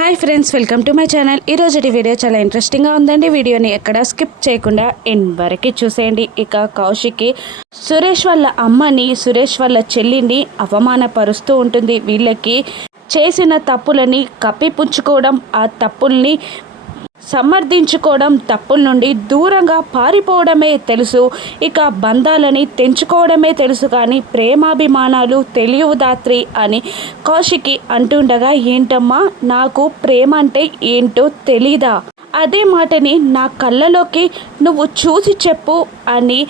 Hi friends welcome to my channel. ఈరోజుటి video చాలా ఇంట్రెస్టింగ్గా ఉందండి. వీడియోని ఎక్కడ స్కిప్ చేయకుండా ఎండ్ వరకు చూసేయండి. ఇక కౌశికి సురేష్ వాళ్ళ అమ్మని సురేష్ వాళ్ళ చెల్లిని అవమానపరుస్తూ ఉంటుంది. వీళ్ళకి చేసిన తప్పులని కప్పిపుచ్చుకోవడం ఆ తప్పుల్ని సమర్థించుకోవడం తప్పుల నుండి దూరంగా పారిపోవడమే తెలుసు. ఇక బంధాలని తెంచుకోవడమే తెలుసు కానీ ప్రేమాభిమానాలు తెలియదాత్రి అని కౌశికి అంటుండగా ఏంటమ్మా నాకు ప్రేమ అంటే ఏంటో తెలీదా? అదే మాటని నా కళ్ళలోకి నువ్వు చూసి చెప్పు అని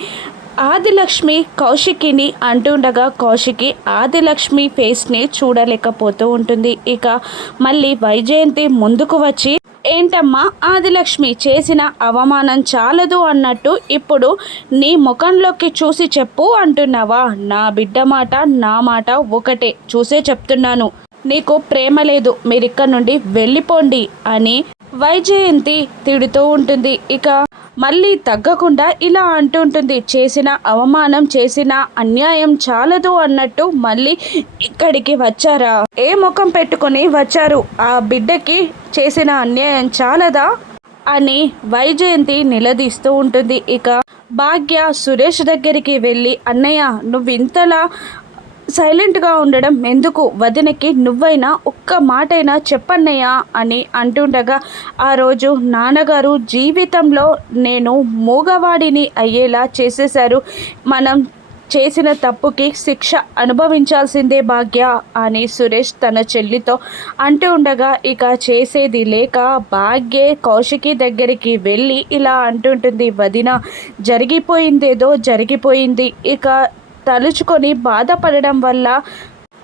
ఆదిలక్ష్మి కౌశికిని అంటుండగా కౌశికి ఆదిలక్ష్మి ఫేస్ని చూడలేకపోతూ ఉంటుంది. ఇక మళ్ళీ వైజయంతి ముందుకు వచ్చి ఏంటమ్మా? ఆదిలక్ష్మి చేసిన అవమానం చాలదు అన్నట్టు ఇప్పుడు నీ ముఖంలోకి చూసి చెప్పు అంటున్నావా? నా బిడ్డ మాట నా మాట ఒకటే. చూసే చెప్తున్నాను. నీకు ప్రేమ లేదు. మీరిక్కడి నుండి వెళ్ళిపోండి అని వైజయంతి తిడుతూ ఉంటుంది. ఇక మళ్ళీ తగ్గకుండా ఇలా అంటుంటుంది. చేసిన అవమానం చేసిన అన్యాయం చాలదు అన్నట్టు మళ్ళీ ఇక్కడికి వచ్చారా? ఏ ముఖం పెట్టుకొని వచ్చారు? ఆ బిడ్డకి చేసిన అన్యాయం చాలదా? అని వైజయంతి నిలదీస్తూ ఉంటుంది. ఇక భాగ్య సురేష్ దగ్గరికి వెళ్ళి అన్నయ్య నువ్వు ఇంతలా సైలెంట్గా ఉండడం ఎందుకు? వదినకి నువ్వైనా ఒక్క మాటైనా చెప్పన్నయ్యా అని అంటుండగా ఆ రోజు నాన్నగారు జీవితంలో నేను మూగవాడిని అయ్యేలా చేసేశారు. మనం చేసిన తప్పుకి శిక్ష అనుభవించాల్సిందే భాగ్య అని సురేష్ తన చెల్లితో అంటూ ఉండగా ఇక చేసేది లేక భాగ్యే కౌశికి దగ్గరికి వెళ్ళి ఇలా అంటుంటుంది వదిన జరిగిపోయిందేదో జరిగిపోయింది. ఇక తలుచుకొని బాధపడడం వల్ల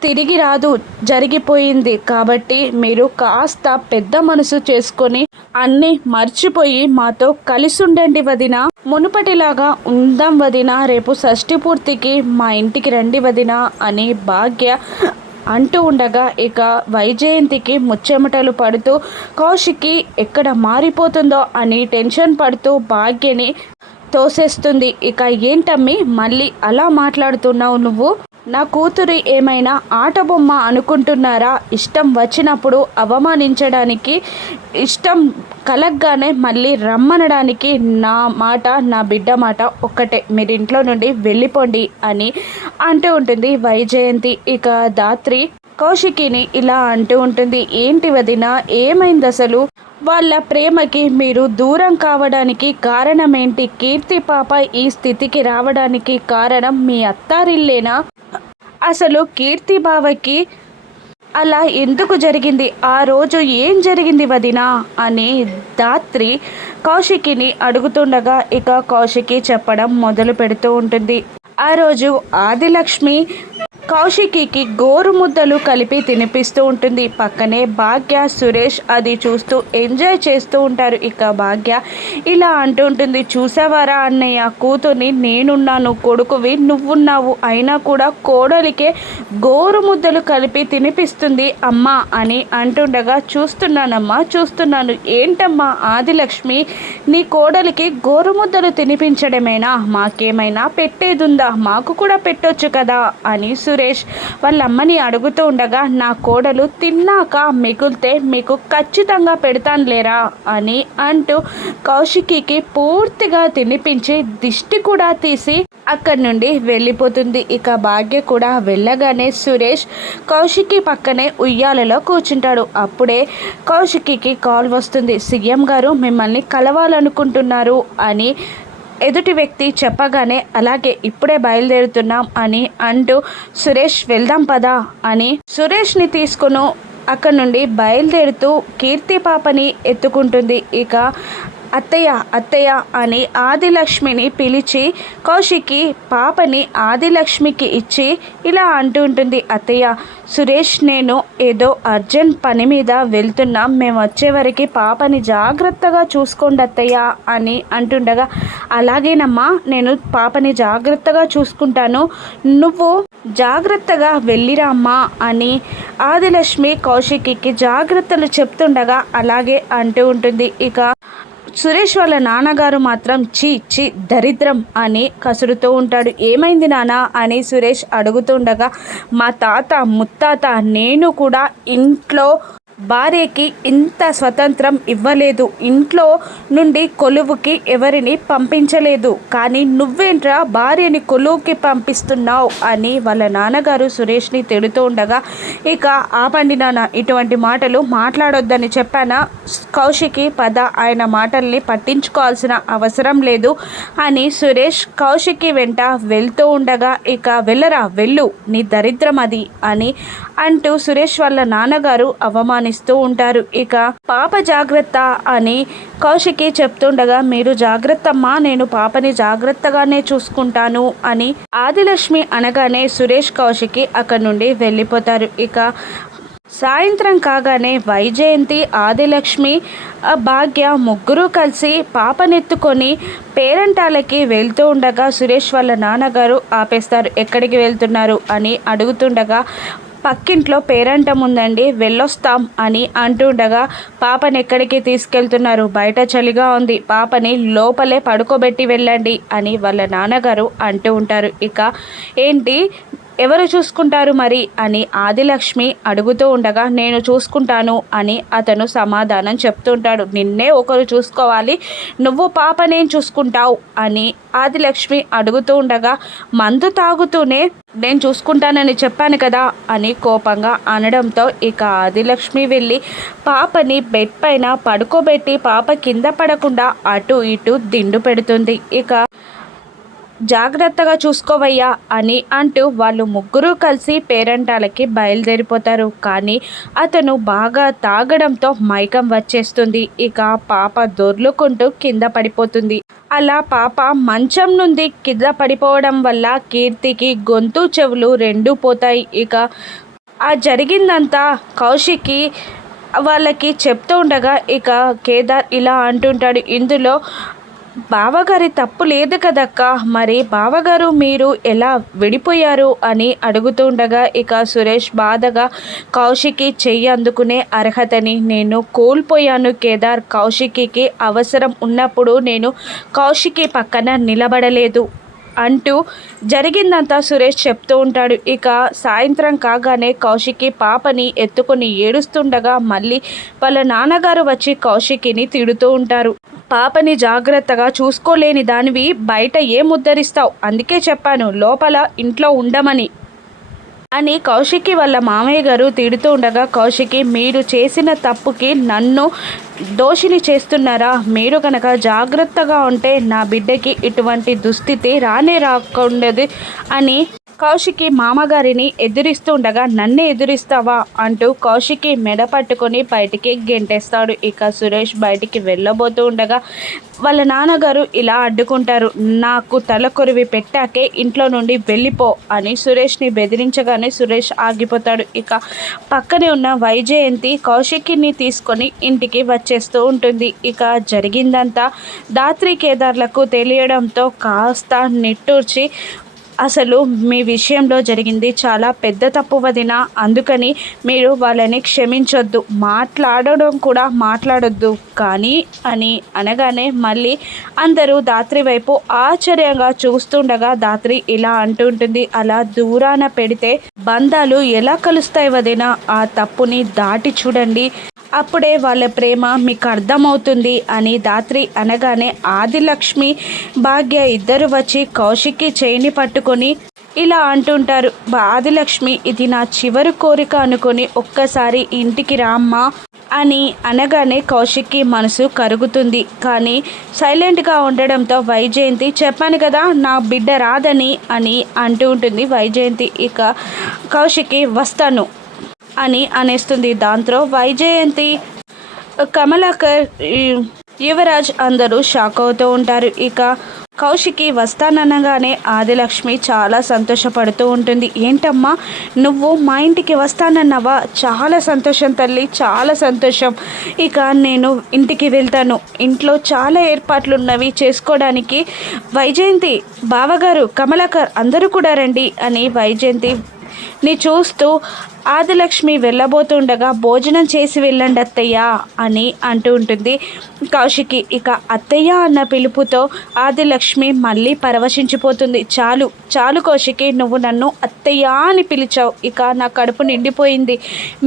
తిరిగి రాదు జరిగిపోయింది. కాబట్టి మీరు కాస్త పెద్ద మనసు చేసుకొని అన్నీ మర్చిపోయి మాతో కలిసి ఉండండి వదిన. మునుపటిలాగా ఉందాం వదిన రేపు షష్ఠి పూర్తికి మా ఇంటికి రండి వదిన అని భాగ్య అంటూ ఉండగా ఇక వైజయంతికి ముచ్చెమటలు పడుతూ కౌశికి ఎక్కడ మారిపోతుందో అని టెన్షన్ పడుతూ భాగ్యని తోసేస్తుంది. ఇక ఏంటమ్మి మళ్ళీ అలా మాట్లాడుతున్నావు నువ్వు? నా కూతురు ఏమైనా ఆట బొమ్మ అనుకుంటున్నారా? ఇష్టం వచ్చినప్పుడు అవమానించడానికి ఇష్టం కలగ్గానే మళ్ళీ రమ్మనడానికి నా మాట నా బిడ్డ మాట ఒక్కటే. మీరు ఇంట్లో నుండి వెళ్ళిపోండి అని అంటూ ఉంటుంది వైజయంతి. ఇక దాత్రి కౌశికిని ఇలా అంటూ ఉంటుంది. ఏంటి వదిన ఏమైంది అసలు వాళ్ళ ప్రేమకి మీరు దూరం కావడానికి కారణమేంటి? కీర్తి పాప ఈ స్థితికి రావడానికి కారణం మీ అత్తారిల్లేనా? అసలు కీర్తి బావకి అలా ఎందుకు జరిగింది? ఆ రోజు ఏం జరిగింది వదినా? అని దాత్రి కౌశికిని అడుగుతుండగా ఇక కౌశికి చెప్పడం మొదలు పెడుతూ ఉంటుంది. ఆ రోజు ఆదిలక్ష్మి కౌశికికి గోరు ముద్దలు కలిపి తినిపిస్తూ ఉంటుంది. పక్కనే భాగ్య సురేష్ అది చూస్తూ ఎంజాయ్ చేస్తూ ఉంటారు. ఇక భాగ్య ఇలా అంటూ ఉంటుంది చూసావారా అన్నయ్య? కూతుర్ని నేనున్నాను కొడుకువి నువ్వున్నావు. అయినా కూడా కోడలికే గోరు ముద్దలు కలిపి తినిపిస్తుంది అమ్మ అని అంటుండగా చూస్తున్నానమ్మా చూస్తున్నాను. ఏంటమ్మా ఆదిలక్ష్మి? నీ కోడలికి గోరు ముద్దలు తినిపించడమేనా? మాకేమైనా పెట్టేదుందా? మాకు కూడా పెట్టొచ్చు కదా అని సురేష్ వాళ్ళ అమ్మని అడుగుతూ ఉండగా నా కోడలు తిన్నాక మిగిలితే మీకు ఖచ్చితంగా పెడతాను లేరా అని అంటూ కౌశికికి పూర్తిగా తినిపించి దిష్టి కూడా తీసి అక్కడి నుండి వెళ్ళిపోతుంది. ఇక భాగ్య కూడా వెళ్ళగానే సురేష్ కౌశికి పక్కనే ఉయ్యాలలో కూర్చుంటాడు. అప్పుడే కౌశికికి కాల్ వస్తుంది. సీఎం గారు మిమ్మల్ని కలవాలనుకుంటున్నారు అని ఎదుటి వ్యక్తి చెప్పగానే అలాగే ఇప్పుడే బయలుదేరుతున్నాం అని అంటూ సురేష్ వెళ్దాం పదా అని సురేష్ని తీసుకుని అక్కడ నుండి బయలుదేరుతూ కీర్తి పాపని ఎత్తుకుంటుంది. ఇక అత్తయ్య అత్తయ్య అని ఆదిలక్ష్మిని పిలిచి కౌశికి పాపని ఆదిలక్ష్మికి ఇచ్చి ఇలా అంటూ ఉంటుంది అత్తయ్య. సురేష్ నేను ఏదో అర్జెంట్ పని మీద వెళ్తున్నాం. మేము వచ్చేవరకి పాపని జాగ్రత్తగా చూసుకోండి అత్తయ్య అని అంటుండగా అలాగేనమ్మా నేను పాపని జాగ్రత్తగా చూసుకుంటాను. నువ్వు జాగ్రత్తగా వెళ్ళిరా అమ్మా అని ఆదిలక్ష్మి కౌశికికి జాగ్రత్తలు చెప్తుండగా అలాగే అంటూ ఉంటుంది. ఇక సురేష్ వాళ్ళ నాన్నగారు మాత్రం చీ చీ దరిద్రం అని కసురుతూ ఉంటాడు. ఏమైంది నాన్న అని సురేష్ అడుగుతుండగా మా తాత ముత్తాత నేను కూడా ఇంట్లో భార్యకి ఇంత స్వతంత్రం ఇవ్వలేదు. ఇంట్లో నుండి కొలువుకి ఎవరిని పంపించలేదు. కానీ నువ్వేంట్రా భార్యని కొలువుకి పంపిస్తున్నావు అని వాళ్ళ నాన్నగారు సురేష్ని తిడుతూ ఉండగా ఇక ఆపండి నాన్న ఇటువంటి మాటలు మాట్లాడొద్దని చెప్పానా? కౌశికి పద ఆయన మాటల్ని పట్టించుకోవాల్సిన అవసరం లేదు అని సురేష్ కౌశికి వెంట వెళ్తూ ఉండగా ఇక వెళ్ళరా వెళ్ళు నీ దరిద్రం అది అని అంటూ సురేష్ వాళ్ళ నాన్నగారు గమనిస్తూ ఉంటారు. ఇక పాప జాగ్రత్త అని కౌశికి చెప్తుండగా మీరు జాగ్రత్తమ్మా నేను పాపని జాగ్రత్తగానే చూసుకుంటాను అని ఆదిలక్ష్మి అనగానే సురేష్ కౌశికి అక్కడి నుండి వెళ్ళిపోతారు. ఇక సాయంత్రం కాగానే వైజయంతి ఆదిలక్ష్మి భాగ్య ముగ్గురు కలిసి పాపనెత్తుకొని పేరంటాలకి వెళ్తూ ఉండగా సురేష్ వాళ్ళ నాన్నగారు ఆపేస్తారు. ఎక్కడికి వెళ్తున్నారు? అని అడుగుతుండగా పక్కింట్లో పేరంటం ఉందండి వెళ్ళొస్తాం అని అంటుండగా పాపని ఎక్కడికి తీసుకెళ్తున్నారు? బయట చలిగా ఉంది పాపని లోపలే పడుకోబెట్టి వెళ్ళండి అని వాళ్ళ నాన్నగారు అంటూ ఉంటారు. ఇక ఏంటి? ఎవరు చూసుకుంటారు మరి? అని ఆదిలక్ష్మి అడుగుతూ ఉండగా నేను చూసుకుంటాను అని అతను సమాధానం చెప్తుంటాడు నిన్నే ఒకరు చూసుకోవాలి నువ్వు పాపనేం చూసుకుంటావు? అని ఆదిలక్ష్మి అడుగుతూ ఉండగా మందు తాగుతూనే నేను చూసుకుంటానని చెప్పాను కదా? అని కోపంగా అనడంతో ఇక ఆదిలక్ష్మి వెళ్ళి పాపని బెడ్ పైన పడుకోబెట్టి పాప కింద పడకుండా అటు ఇటు దిండు పెడుతుంది. ఇక జాగ్రత్తగా చూసుకోవయ్యా అని అంటూ వాళ్ళు ముగ్గురు కలిసి పేరంటాలకి బయలుదేరిపోతారు. కానీ అతను బాగా తాగడంతో మైకం వచ్చేస్తుంది. ఇక పాప దొర్లుకుంటూ కింద పడిపోతుంది. అలా పాప మంచం నుండి కింద పడిపోవడం వల్ల కీర్తికి గొంతు చెవులు రెండూ పోతాయి. ఇక ఆ జరిగిందంతా కౌశికి వాళ్ళకి చెప్తూ ఉండగా ఇక కేదార్ ఇలా అంటుంటాడు. ఇందులో బావగారి తప్పు లేదు కదక్క. మరి బావగారు మీరు ఎలా విడిపోయారు అని అడుగుతుండగా ఇక సురేష్ బాధగా కౌశికి చెయ్యి అందుకునే అర్హతని నేను కోల్పోయాను కేదార్ కౌశికి అవసరం ఉన్నప్పుడు నేను కౌశికి పక్కన నిలబడలేదు అంటూ జరిగిందంతా సురేష్ చెప్తూ ఉంటాడు. ఇక సాయంత్రం కాగానే కౌశికి పాపని ఎత్తుకొని ఏడుస్తుండగా మళ్ళీ వాళ్ళ నాన్నగారు వచ్చి కౌశికిని తిడుతూ ఉంటారు. పాపని జాగ్రత్తగా చూసుకోలేని దానివి బయట ఏం అందుకే చెప్పాను లోపల ఇంట్లో ఉండమని. అని కౌశికి వాళ్ళ మామయ్య గారు తిడుతూ ఉండగా కౌశికి మీరు చేసిన తప్పుకి నన్ను దోషిని చేస్తున్నారా? మీరు కనుక జాగ్రత్తగా ఉంటే నా బిడ్డకి ఇటువంటి దుస్థితి రానే రాకుండదు అని కౌశికి మామగారిని ఎదురిస్తూ ఉండగా నన్నే ఎదురిస్తావా? అంటూ కౌశికి మెడ పట్టుకొని బయటికి గెంటేస్తాడు. ఇక సురేష్ బయటికి వెళ్ళబోతూ ఉండగా వాళ్ళ నాన్నగారు ఇలా అడ్డుకుంటారు. నాకు తలకొరివి పెట్టాకే ఇంట్లో నుండి వెళ్ళిపో అని సురేష్ని బెదిరించగానే సురేష్ ఆగిపోతాడు. ఇక పక్కనే ఉన్న వైజయంతి కౌశికిని తీసుకొని ఇంటికి వచ్చి చేస్తూ ఉంటుంది. ఇక జరిగిందంతా దాత్రి కేదార్లకు తెలియడంతో కాస్త నిట్టూర్చి అసలు మీ విషయంలో జరిగింది చాలా పెద్ద తప్పు వదిన. అందుకని మీరు వాళ్ళని క్షమించొద్దు. మాట్లాడడం కూడా మాట్లాడొద్దు. కానీ అని అనగానే మళ్ళీ అందరూ దాత్రి వైపు ఆశ్చర్యంగా చూస్తుండగా దాత్రి ఇలా అంటుంటుంది అలా దూరాన పెడితే బంధాలు ఎలా కలుస్తాయి వదిన? ఆ తప్పుని దాటి చూడండి. అప్పుడే వాళ్ళ ప్రేమ మీకు అర్థమవుతుంది అని దాత్రి అనగానే ఆదిలక్ష్మి భాగ్య ఇద్దరు వచ్చి కౌశిక్కి చేయిని పట్టుకొని ఇలా అంటుంటారు ఆదిలక్ష్మి ఇది నా చివరి కోరిక అనుకొని ఒక్కసారి ఇంటికి రామ్మా అని అనగానే కౌశిక్కి మనసు కరుగుతుంది. కానీ సైలెంట్గా ఉండడంతో వైజయంతి చెప్పాను కదా నా బిడ్డ రాదని అని అంటూ ఉంటుంది వైజయంతి. ఇక కౌశిక్కి వస్తాను అని అనేస్తుంది దాంతో వైజయంతి కమలాకర్ యువరాజ్ అందరూ షాక్ అవుతూ ఉంటారు. ఇక కౌశికి వస్తాననగానే ఆదిలక్ష్మి చాలా సంతోషపడుతూ ఉంటుంది. ఏంటమ్మా నువ్వు మా ఇంటికి వస్తానన్నావా? చాలా సంతోషం తల్లి చాలా సంతోషం. ఇక నేను ఇంటికి వెళ్తాను. ఇంట్లో చాలా ఏర్పాట్లు ఉన్నవి చేసుకోవడానికి వైజయంతి బావగారు కమలాకర్ అందరూ కూడా రండి అని వైజయంతి ని చూస్తూ ఆదిలక్ష్మి వెళ్ళబోతుండగా భోజనం చేసి వెళ్ళండి అత్తయ్య అని అంటూ ఉంటుంది. కౌశికి ఇక అత్తయ్య అన్న పిలుపుతో ఆదిలక్ష్మి మళ్ళీ పరవశించిపోతుంది. చాలు చాలు కౌశికి నువ్వు నన్ను అత్తయ్య అని పిలిచావు. ఇక నా కడుపు నిండిపోయింది.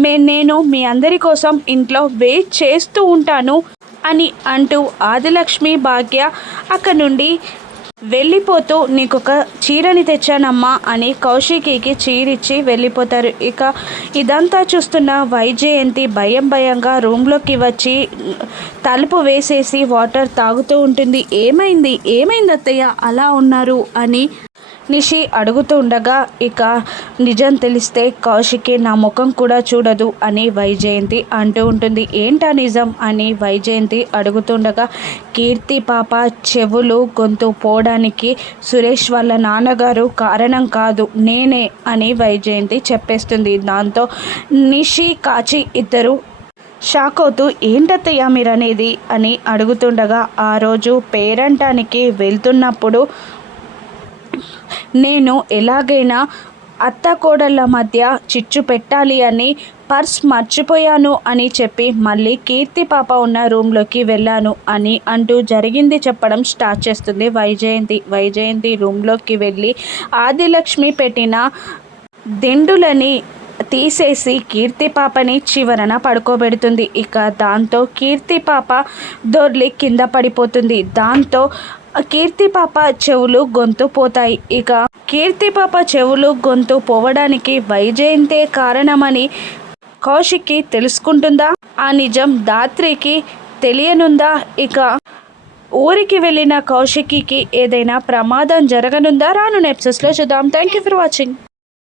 మే నేను మీ అందరి కోసం ఇంట్లో వెయిట్ చేస్తూ ఉంటాను అని అంటూ ఆదిలక్ష్మి భాగ్య అక్కడ నుండి వెళ్ళిపోతూ నీకు ఒక చీరని తెచ్చానమ్మా అని కౌశికికి చీరిచ్చి వెళ్ళిపోతారు. ఇక ఇదంతా చూస్తున్న వైజయంతి భయం భయంగా రూమ్లోకి వచ్చి తలుపు వేసేసి వాటర్ తాగుతూ ఉంటుంది. ఏమైంది? ఏమైంది అత్తయ్య? అలా ఉన్నారు అని నిషి అడుగుతూ ఉండగా ఇక నిజం తెలిస్తే కౌశికి నా ముఖం కూడా చూడదు అని వైజయంతి అంటూ ఉంటుంది. ఏంటా నిజం? అని వైజయంతి అడుగుతుండగా కీర్తి పాప చెవులు గొంతు పోవడానికి సురేష్ వాళ్ళ నాన్నగారు కారణం కాదు నేనే అని వైజయంతి చెప్పేస్తుంది. దాంతో నిషి కాచి ఇద్దరు షాక్ అవుతూ ఏంటత్తయ్యా మీరు అనేది అని అడుగుతుండగా ఆ రోజు పేరంటానికి వెళ్తున్నప్పుడు నేను ఎలాగైనా అత్త కోడళ్ళ మధ్య చిచ్చు పెట్టాలి అని పర్స్ మర్చిపోయాను అని చెప్పి మళ్ళీ కీర్తి పాప ఉన్న రూమ్లోకి వెళ్ళాను అని అంటూ జరిగింది చెప్పడం స్టార్ట్ చేస్తుంది వైజయంతి. వైజయంతి రూమ్లోకి వెళ్ళి ఆదిలక్ష్మి పెట్టిన దిండులని తీసేసి కీర్తి పాపని చివరన పడుకోబెడుతుంది. ఇక దాంతో కీర్తి పాప దొర్లి కింద పడిపోతుంది. దాంతో కీర్తి పాప చెవులు గొంతు పోతాయి. ఇక కీర్తి పాప చెవులు గొంతు పోవడానికి వైజయంతే కారణమని కౌశిక్కి తెలుసుకుంటుందా? ఆ నిజం దాత్రికి తెలియనుందా? ఇక ఊరికి వెళ్ళిన కౌశికికి ఏదైనా ప్రమాదం జరగనుందా? రాను నెప్సెస్లో చూద్దాం. Thank you for watching